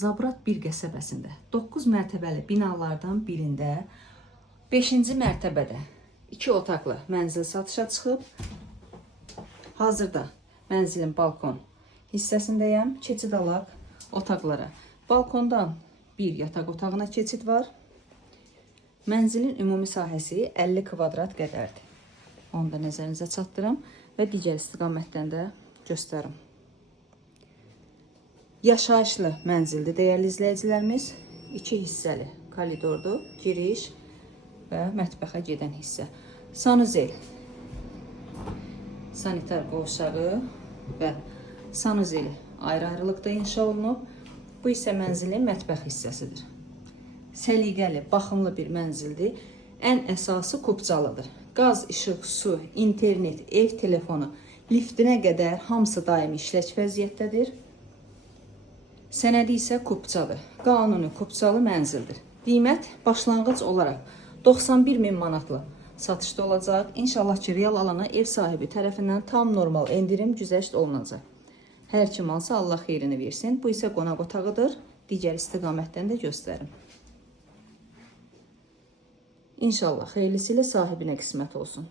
Zabrat bir qəsəbəsində 9 mərtəbəli binalardan birində 5-ci mərtəbədə 2 otaqlı mənzil satışa çıxıb. Hazırda mənzilin balkon hissəsindəyəm. Keçid alaq otaqlara. Balkondan bir yataq otağına keçid var. Mənzilin ümumi sahəsi 50 kvadrat qədərdir. Onu da nəzərinizə çatdırım və digər istiqamətdən də göstərim. Yaşayışlı mənzildir dəyərli izləyicilərimiz. 2 hissəli koridordur. Giriş və mətbəxə gedən hissə. Sanuzel, sanitar qovşağı və sanuzeli ayrı-ayrılıqda inşa olunub. Bu isə mənzilin mətbəx hissəsidir. Səliqəli, baxımlı bir mənzildir. Ən əsası kupcalıdır. Qaz, işıq, su, internet, ev telefonu, liftinə qədər hamısı daimi işləç vəziyyətdədir. Sənədi isə kupcalı, qanuni kupcalı mənzildir. Qiymət başlanğıc olaraq 91.000 manatlı satışda olacaq. İnşallah ki, real alana ev sahibi tərəfindən tam normal endirim güzəşt olunacaq. Hər kim alsa Allah xeyrini versin. Bu isə qonaq otağıdır. Digər istiqamətdən də göstərim. İnşallah xeyirlisi ilə sahibinə qismət olsun.